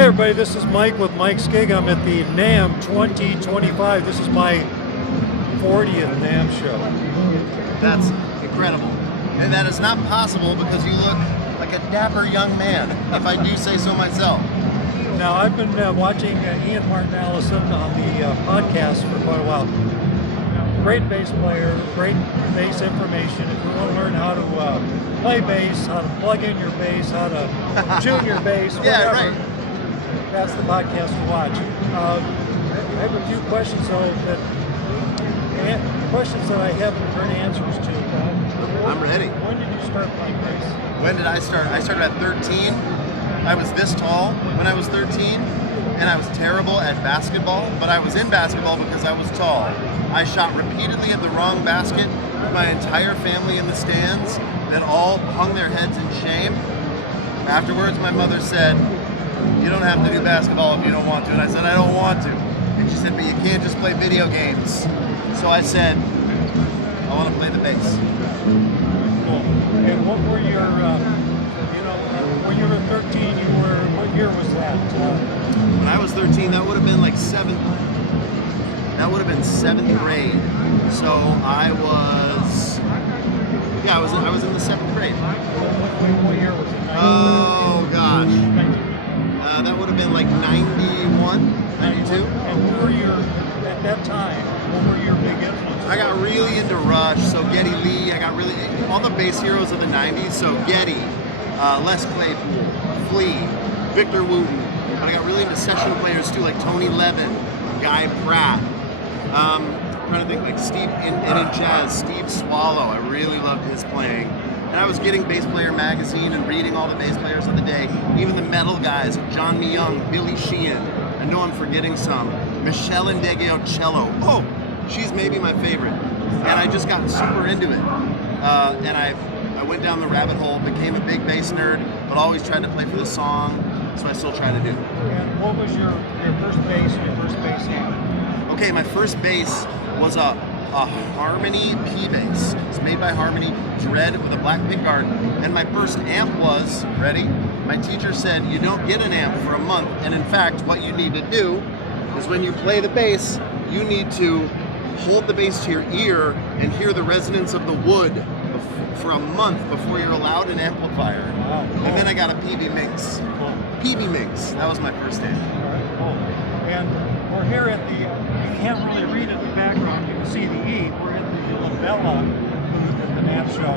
Hey everybody, this is Mike with Mike's Gig. I'm at the NAMM 2025. This is my 40th NAMM show. That's incredible. And that is not possible because you look like a dapper young man, if I do say so myself. Now, I've been watching Ian Allison on the podcast for quite a while. Great bass player, great bass information. If you want to learn how to play bass, how to plug in your bass, how to tune your bass, whatever, Yeah, right. That's the podcast to watch. I have a few questions questions that I haven't heard answers to. I'm ready. When did you start playing bass? When did I start? I started at 13. I was this tall when I was 13, and I was terrible at basketball, but I was in basketball because I was tall. I shot repeatedly at the wrong basket with my entire family in the stands that all hung their heads in shame. Afterwards, my mother said, "You don't have to do basketball if you don't want to." And I said, "I don't want to." And she said, "But you can't just play video games." So I said, "I want to play the bass." Cool. And what were your, when you were 13, what year was that? When I was 13, that would have been like seventh grade. So I was in the 7th grade. What year was it? Oh gosh. That would have been like 91, 92. And who were at that time, what were your big influences? I got really into Rush, so Geddy Lee, all the bass heroes of the 90s, so Geddy, Les Claypool, Flea, Victor Wooten. I got really into session players too, like Tony Levin, Guy Pratt. I'm trying to think, like Steve, in jazz, Steve Swallow, I really loved his playing. And I was getting Bass Player magazine and reading all the bass players of the day, even the metal guys, John Myung, Billy Sheehan. I know I'm forgetting some. Michelle Ndegeocello. Oh, she's maybe my favorite. And I just got super into it. And I went down the rabbit hole, became a big bass nerd, but always tried to play for the song, so I still try to do. And what was your first bass, amp? Okay, my first bass was a Harmony P bass. It's made by Harmony, it's red with a black pickguard. And my first amp was, ready? My teacher said, you don't get an amp for a month. And in fact, what you need to do is when you play the bass, you need to hold the bass to your ear and hear the resonance of the wood for a month before you're allowed an amplifier. Wow, cool. And then I got a PV Minx. Cool. PV Minx, that was my first amp. All right, cool. And we're here at you can't really read it in the background, you can see the E. We're at the Labella booth at the NAMM show.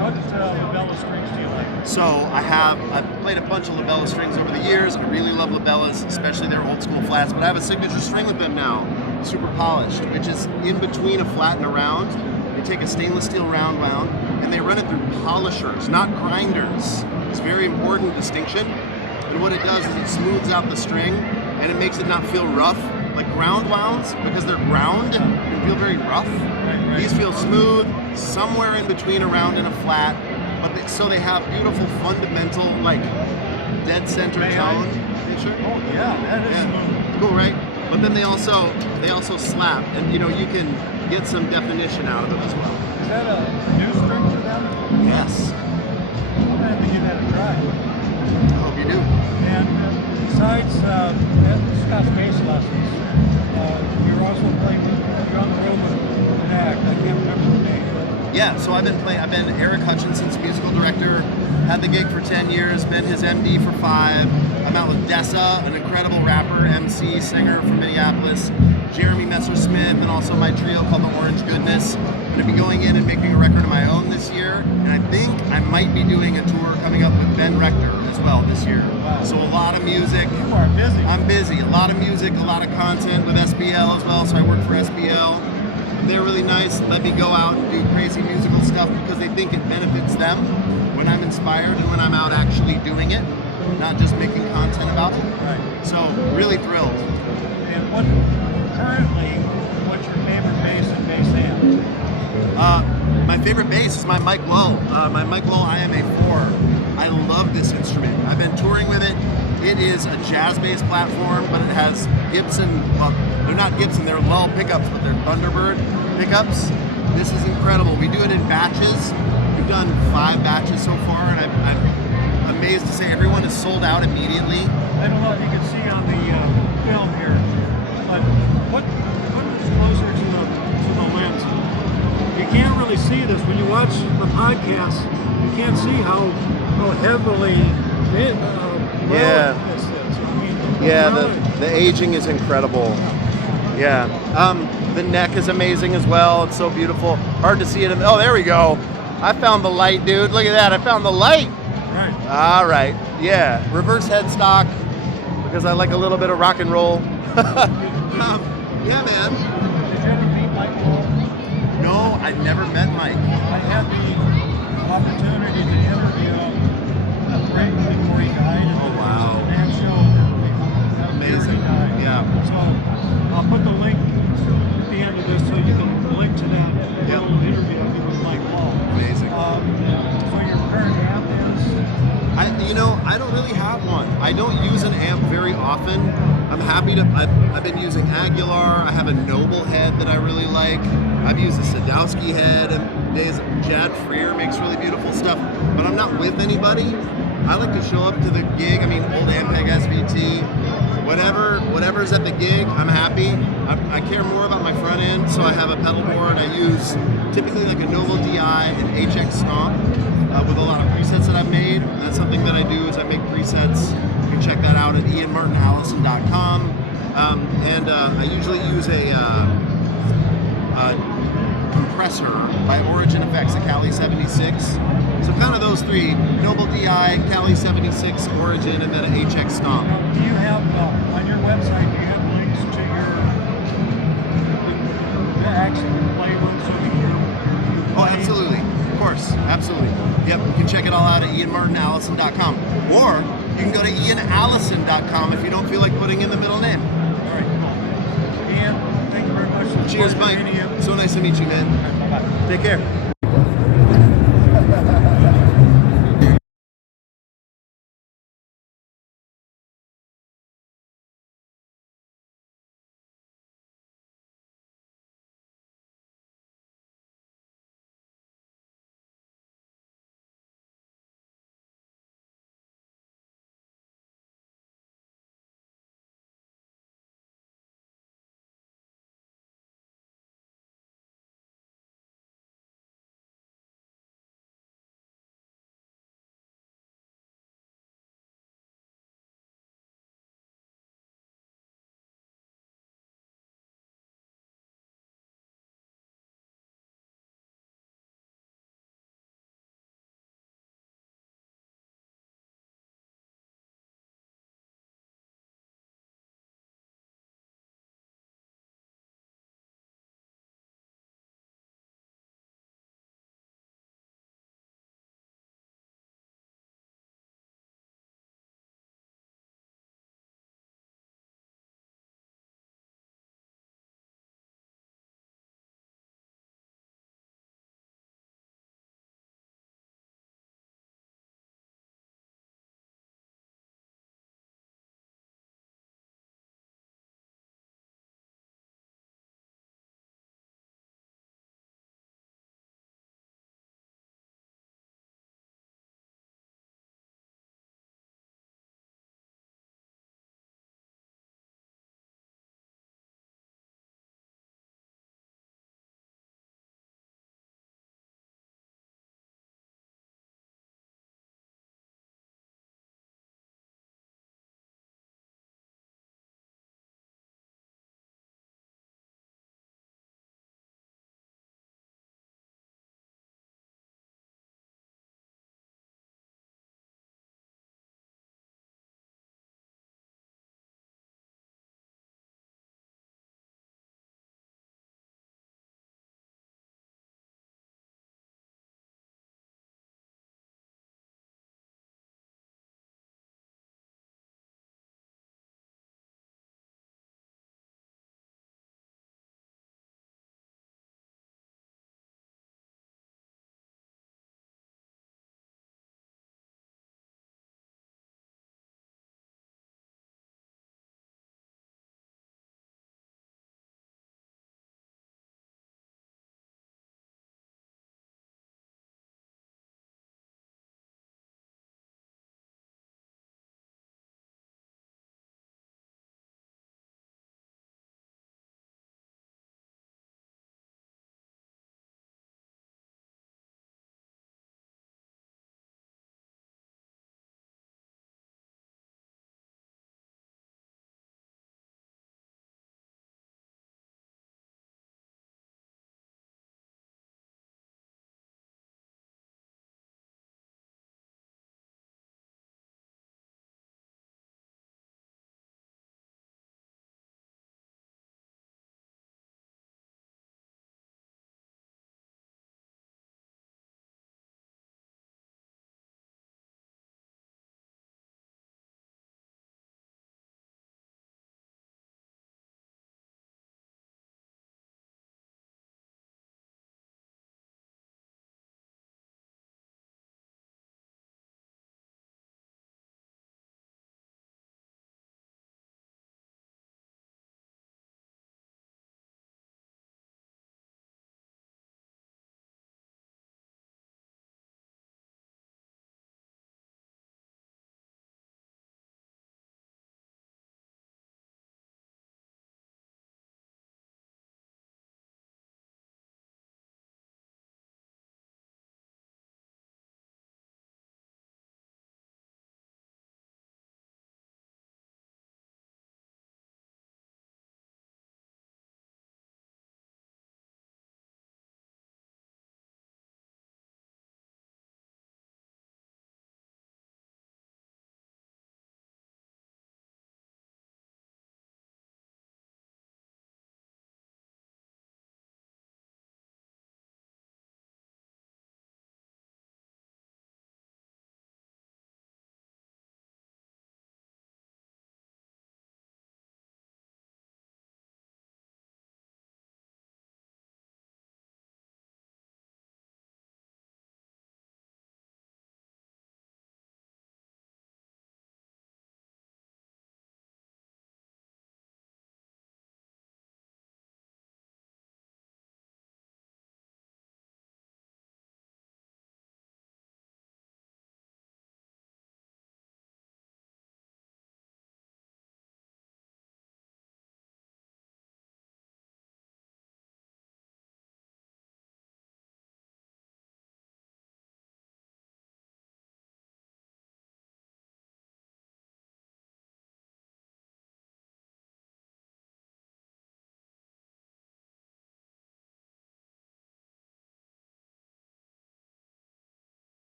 What Labella strings do you like? So I've played a bunch of Labella strings over the years. I really love Labellas, especially their old school flats, but I have a signature string with them now, super polished, which is in between a flat and a round. They take a stainless steel round wound and they run it through polishers, not grinders. It's a very important distinction. And what it does is it smooths out the string and it makes it not feel rough. Like ground wounds, because they're ground, can feel very rough. Right. These feel smooth, somewhere in between a round and a flat, but so they have beautiful fundamental, like dead center tone. Sure? Oh yeah, that is smooth. Cool, right? But then they also slap, and you can get some definition out of them as well. Is that a new string for them? Yes. I'm gonna have to give that a try. I hope you do. And besides Scott's bass lessons, you're also playing. You're on the road with an act. I can't remember the name. Yeah, so I've been Eric Hutchinson's musical director. Had the gig for 10 years. Been his MD for 5. I'm out with Dessa, an incredible rapper, MC, singer from Minneapolis. Jeremy Messer-Smith, and also my trio called the Orange Goodness. I'm going to be going in and making a record of my own this year, and I think I might be doing a tour coming up with Ben Rector as well this year. Wow. So a lot of music. You are busy. I'm busy. A lot of music, a lot of content with SBL as well, so I work for SBL. They're really nice. Let me go out and do crazy musical stuff because they think it benefits them when I'm inspired and when I'm out actually doing it, not just making content about it. Right. So really thrilled. And what's your favorite bass and bass amp? My favorite bass is my Mike Lull. My Mike Lull IMA4. I love this instrument. I've been touring with it. It is a jazz bass platform, but it has Gibson, well, they're not Gibson, they're Lull pickups, but they're Thunderbird pickups. This is incredible. We do it in batches. We've done 5 batches so far, and I've amazed to say everyone is sold out immediately. I don't know if you can see on the film here, but what is closer to the lens? You can't really see this when you watch the podcast. You can't see how heavily Yeah. this is. I mean, Yeah, really, the aging is incredible. Yeah. The neck is amazing as well. It's so beautiful. Hard to see it. Oh, there we go. I found the light, dude. Look at that. I found the light. right. All right. Yeah. Reverse headstock because I like a little bit of rock and roll. Yeah, man. Did you ever meet Mike Lull? No, I've never met Mike. I had the opportunity to interview him right before he died. Oh, wow. That show Amazing. Yeah. So I'll put the link at the end of this so you can link to that little interview I did with Mike Lull. Amazing. So your current amp is? I don't really have one. I don't use an amp very often. I'm happy to, I've been using Aguilar. I have a Noble head that I really like. I've used a Sadowski head and days. Jad Freer makes really beautiful stuff, but I'm not with anybody. I like to show up to the gig. I mean, old Ampeg SVT, whatever's at the gig, I'm happy. I care more about my front end, so I have a pedal board. I use typically like a Noble DI and HX Stomp with a lot of presets that I've made. And that's something that I do is I make presets. You can check that out at ianmartinallison.com. And I usually use a compressor by Origin Effects, a Cali 76. So kind of those three, Noble DI, Cali 76, Origin, and then an HX Stomp. Do you have, on your website, do you have links to the actual playlist so that you Oh, absolutely. Of course. Absolutely. Yep. You can check it all out at ianmartinallison.com. Or you can go to ianallison.com if you don't feel like putting in the middle name. All right, cool. Ian, thank you very much. Cheers, Mike. So nice to meet you, man. Bye-bye. Take care.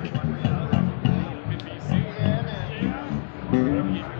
Yeah, man.